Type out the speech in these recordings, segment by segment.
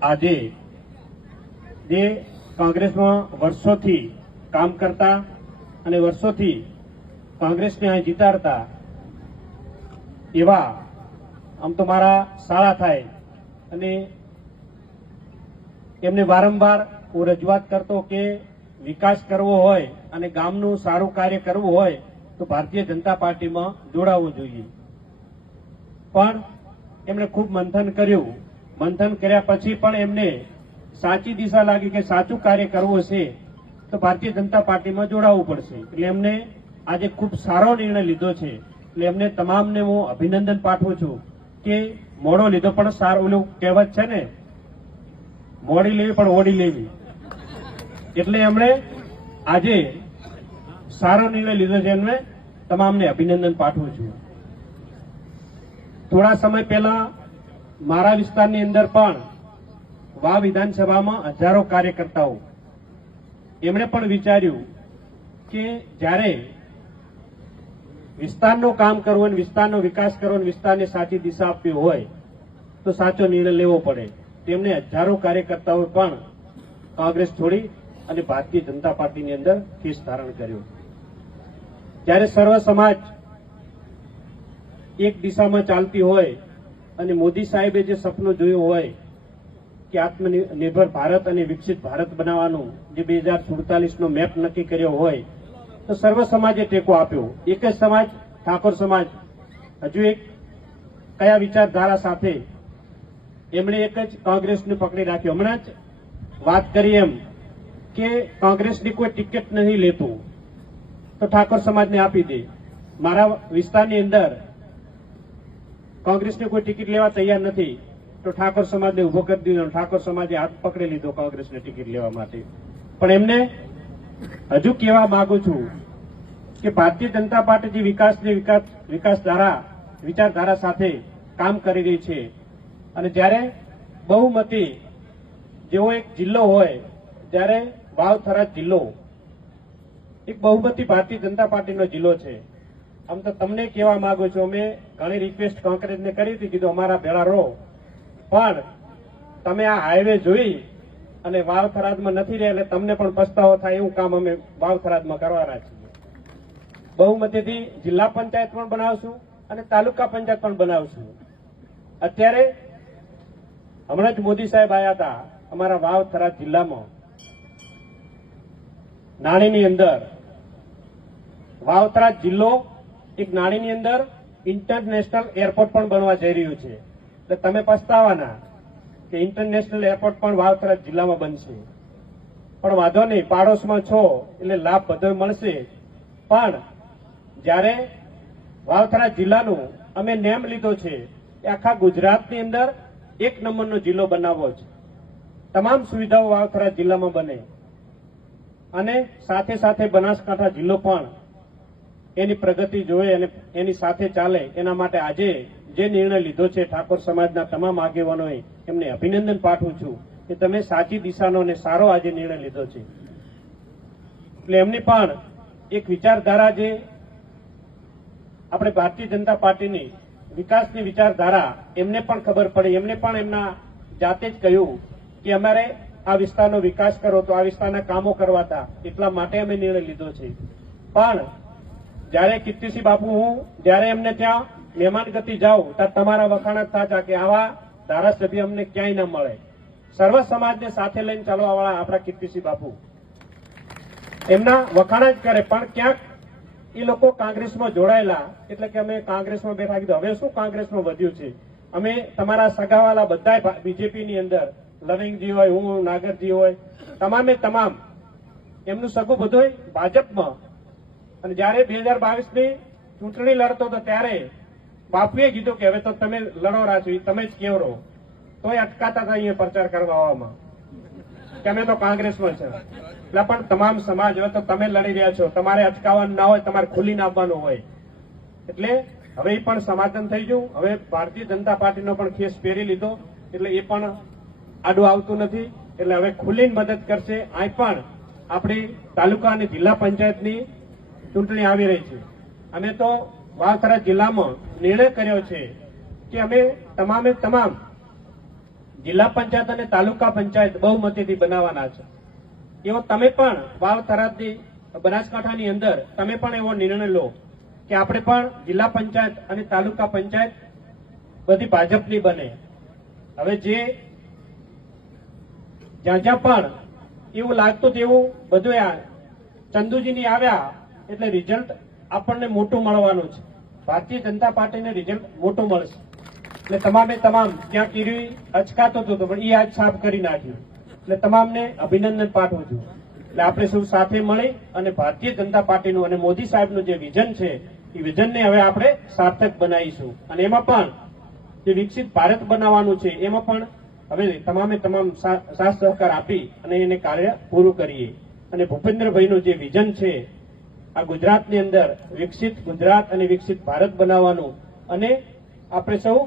આજે જે કોંગ્રેસમાં વર્ષોથી કામ કરતા અને વર્ષોથી કોંગ્રેસને અહીં જીતાડતા એવા આમ તો મારા શાળા થાય અને એમને વારંવાર હું રજૂઆત કરતો કે વિકાસ કરવો હોય અને ગામનું સારું કાર્ય કરવું હોય તો ભારતીય જનતા પાર્ટીમાં જોડાવવું જોઈએ. પણ એમણે ખૂબ મંથન કર્યું. મંથન કર્યા પછી પણ એમને સાચી દિશા લાગી કે સાચું કાર્ય કરવું છે તો ભારતીય જનતા પાર્ટીમાં જોડાવવું પડશે. એટલે એમને આજે ખૂબ સારો નિર્ણય લીધો છે. એટલે એમને તમામને હું અભિનંદન પાઠવું છું કે મોડો લીધો પણ સારો. ઓલું કહેવત છે ને, મોડી લેવી પણ ઓડી લેવી. એટલે એમણે આજે સારો નિર્ણય લીધો છે. એમને તમામને અભિનંદન પાઠવું છું. થોડા સમય પહેલા મારા વિસ્તારની અંદર પણ વાવ વિધાનસભામાં હજારો કાર્યકર્તાઓ એમણે પણ વિચાર્યું કે જ્યારે વિસ્તારનું કામ કરવું અને વિસ્તારનો વિકાસ કરવો અને વિસ્તારને સાચી દિશા આપવી હોય તો સાચો નિર્ણય લેવો પડે. તેમણે હજારો કાર્યકર્તાઓ પણ કોંગ્રેસ છોડી અને ભારતીય જનતા પાર્ટીની અંદર કેસ ધારણ કર્યો. જ્યારે સર્વ સમાજ એક દિશામાં ચાલતી હોય અને મોદી સાહેબે જે સપનું જોયું હોય કે આત્મનિર્ભર ભારત અને વિકસિત ભારત બનાવવાનું જે 2047નો મેપ નક્કી કર્યો હોય તો સર્વ સમાજે ટેકો આપ્યો. એક જ સમાજ ઠાકોર સમાજ હજુ એક કયા વિચારધારા સાથે એમણે એક જ કોંગ્રેસને પકડી રાખ્યો. હમણાં જ વાત કરી એમ કે કોંગ્રેસની કોઈ ટિકિટ નહીં લેતું તો ઠાકોર સમાજને આપી દે. મારા વિસ્તારની અંદર કોંગ્રેસને કોઈ ટિકિટ લેવા તૈયાર નથી તો ઠાકોર સમાજને ઉભો કરી દીધો. ઠાકોર સમાજે હાથ પકડી લીધો કોંગ્રેસને ટિકિટ લેવા માટે. પણ એમને હજુ કહેવા માંગુ છું કે ભારતીય જનતા પાર્ટી જે વિચારધારા સાથે કામ કરી રહી છે અને જ્યારે બહુમતી જેવો એક જિલ્લો હોય, જ્યારે વાવ થરાદ જિલ્લો એક બહુમતી ભારતીય જનતા પાર્ટીનો જિલ્લો છે. આમ તો તમને કહેવા માંગુ છું, અમે ઘણી રિક્વેસ્ટ કોંગ્રેસને કરી હતી, કીધું અમારા ભેળા રહો, પણ તમે આ હાઈવે જોઈ અને વાવ થરાદમાં નથી રહ્યા એટલે તમને પણ પસ્તાવો થાય એવું કામ અમે વાવ થરાદમાં કરવાના છીએ. બહુમતીથી જિલ્લા પંચાયત પણ બનાવશું અને તાલુકા પંચાયત પણ બનાવશું. અત્યારે હમણાં જ મોદી સાહેબ આવ્યા હતા અમારા વાવ થરાદ જિલ્લામાં. નાણીની અંદર વાવ થરાદ જિલ્લો એક નાણીની અંદર ઇન્ટરનેશનલ એરપોર્ટ પણ બનવા જઈ રહ્યું છે. એટલે તમે પસ્તાવાના કે ઇન્ટરનેશનલ એરપોર્ટ પણ વાવ થરાદ જિલ્લામાં બનશે. પણ વાંધો નહીં, પાડોશમાં છો એટલે લાભ બધો મળશે. પણ જ્યારે વાવ થરાદ જિલ્લાનું અમે નેમ લીધો છે કે આખા ગુજરાતની અંદર 1 નંબરનો જિલ્લો બનાવવો છે. તમામ સુવિધાઓ વાવ થરાદ જિલ્લામાં બને અને સાથે સાથે બનાસકાંઠા જિલ્લો પણ એની પ્રગતિ જોવે અને એની સાથે ચાલે. એના માટે આજે જે નિર્ણય લીધો છે ઠાકોર સમાજના તમામ આગેવાનોએ એમને અભિનંદન પાઠવું છું કે તમે સાચી દિશાનો અને સારો આજે નિર્ણય લીધો છે. એટલે એમની પણ એક વિચારધારા જે આપણે ભારતીય જનતા પાર્ટીની વિકાસની વિચારધારા એમને પણ ખબર પડી. એમને પણ એમના જાતે જ કહ્યું કે અમારે આ વિસ્તારનો વિકાસ કરો તો આ વિસ્તારના કામો કરવા હતા, એટલા માટે અમે નિર્ણય લીધો છે. પણ જ્યારે કીર્તિસિંહ બાપુ હું જ્યારે એમને ત્યાં મહેમાન ગતિ જાઉં ત્યારે તમારા વખાણ જ થાચા કે આવા ધારાસભ્ય અમને ક્યાંય ન મળે. સર્વ સમાજને સાથે લઈને ચાલવા વાળા આપણા કીર્તિસિંહ બાપુ એમના વખાણ જ કરે. પણ ક્યાંક એ લોકો કોંગ્રેસમાં જોડાયેલા એટલે કે અમે કોંગ્રેસમાં બેઠા. કીધું હવે શું કોંગ્રેસમાં વધ્યું છે, અમે તમારા સગાવાલા બધા બીજેપીની અંદર લવિંગજી હોય, હું નાગરજી હોય, તમામે તમામ એમનું સગું બધું ભાજપમાં. અને જયારે 2022ની ચૂંટણી લડતો હતો ત્યારે બાપુએ કીધું કે હવે તો તમે લડો રાજો, તમે જ કેવરો, તોય અટકાતા હતા અહીંયા પ્રચાર કરવા આવવામાં કે અમે તો કોંગ્રેસમાં છે. એટલે પણ તમામ સમાજ હવે તો તમે લડી રહ્યા છો, તમારે અટકાવવાનું ના હોય, તમારે ખુલીને આવવાનું હોય. એટલે હવે એ પણ સમાધાન થઈ ગયું. હવે ભારતીય જનતા પાર્ટીનો પણ ખેસ પહેરી લીધો એટલે એ પણ આડું આવતું નથી. એટલે હવે ખુલીને મદદ કરશે. અહીં પણ આપણી તાલુકા અને જિલ્લા પંચાયતની ચૂંટણી આવી રહી છે. અમે તો વાવ થરાદ જિલ્લામાં નિર્ણય કર્યો છે કે અમે તમામે તમામ જિલ્લા પંચાયત અને તાલુકા પંચાયત બહુમતીથી બનાવવાના છે. એવો તમે પણ વાવ થરાદની બનાસકાંઠાની અંદર તમે પણ એવો નિર્ણય લો કે આપણે પણ જિલ્લા પંચાયત અને તાલુકા પંચાયત બધી ભાજપની બને. હવે જ્યાં જ્યાં પણ એવું લાગતું તેવું બધું આ ચંદુજીની આવ્યા એટલે રિઝલ્ટ આપણને મોટું મળવાનું છે. ભારતીય જનતા પાર્ટીને રિઝલ્ટ મોટું મળશે. એટલે તમામે તમામ જ્યાં ટીવી અચકાતો હતો પણ એ આજ સાફ કરી નાખ્યું. એટલે તમામને અભિનંદન પાઠવું છું. એટલે આપણે સૌ સાથે મળી અને ભારતીય જનતા પાર્ટીનું અને મોદી સાહેબનું જે વિઝન છે એ વિઝનને હવે આપણે સાર્થક બનાવીશું. અને એમાં પણ જે વિકસિત ભારત બનાવવાનું છે એમાં પણ હવે તમામે તમામ સાથ સહકાર આપી અને એને કાર્ય પૂરું કરીએ. અને ભૂપેન્દ્રભાઈનું જે વિઝન છે આ ગુજરાતની અંદર વિકસિત ગુજરાત અને વિકસિત ભારત બનાવવાનું અને આપણે સૌ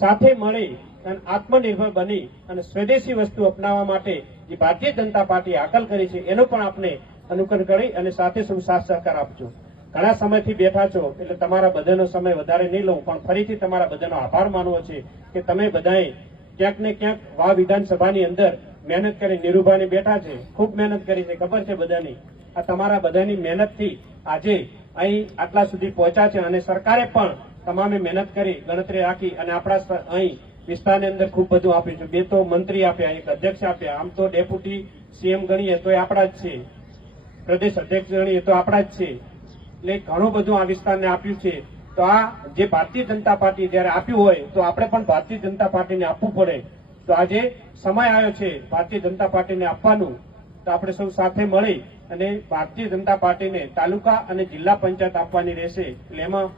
સાથે મળી અને આત્મનિર્ભર બની અને સ્વદેશી વસ્તુ અપનાવવા માટે જે ભારતીય જનતા પાર્ટી હાકલ કરી છે એનો પણ આપણે અનુકરણ કરી અને સાથે સૌ સાથ સહકાર આપજો. ઘણા સમયથી બેઠા છો એટલે તમારા બધાનો સમય વધારે નહીં લઉં, પણ ફરીથી તમારા બધાનો આભાર માનવો છે કે તમે બધાએ ક્યાંક ને ક્યાંક વાવ વિધાનસભાની અંદર મહેનત કરી નિરૂભાને બેઠા છે, ખૂબ મહેનત કરી છે, ખબર છે બધાની. આ તમારા બધાની મહેનતથી આજે અહીં આટલા સુધી પહોંચ્યા છે અને સરકારે પણ તમામે મહેનત કરી ગણતરી રાખી અને આપણા અહીં વિસ્તારની અંદર ખૂબ બધું આપ્યું છે. 2 તો મંત્રી આપ્યા, 1 અધ્યક્ષ આપ્યા, આમ તો ડેપ્યુટી સીએમ ગણીએ તો આપણા જ છે, પ્રદેશ અધ્યક્ષ ગણીએ તો આપણા જ છે. એટલે ઘણું બધું આ વિસ્તારને આપ્યું છે. તો આ જે ભારતીય જનતા પાર્ટી જયારે આપ્યું હોય તો આપણે પણ ભારતીય જનતા પાર્ટીને આપવું પડે. તો આજે સમય આવ્યો છે ભારતીય જનતા પાર્ટીને આપવાનું. તો આપણે સૌ સાથે મળી અને ભારતીય જનતા પાર્ટીને તાલુકા અને જિલ્લા પંચાયત આપવાની રહેશે. એટલે એમાં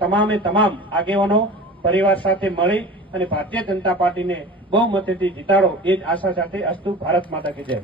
તમામે તમામ આગેવાનો પરિવાર સાથે મળી અને ભારતીય જનતા પાર્ટીને બહુમતીથી જીતાડો એ જ આશા સાથે અસ્તુ. ભારત માતા કી જય.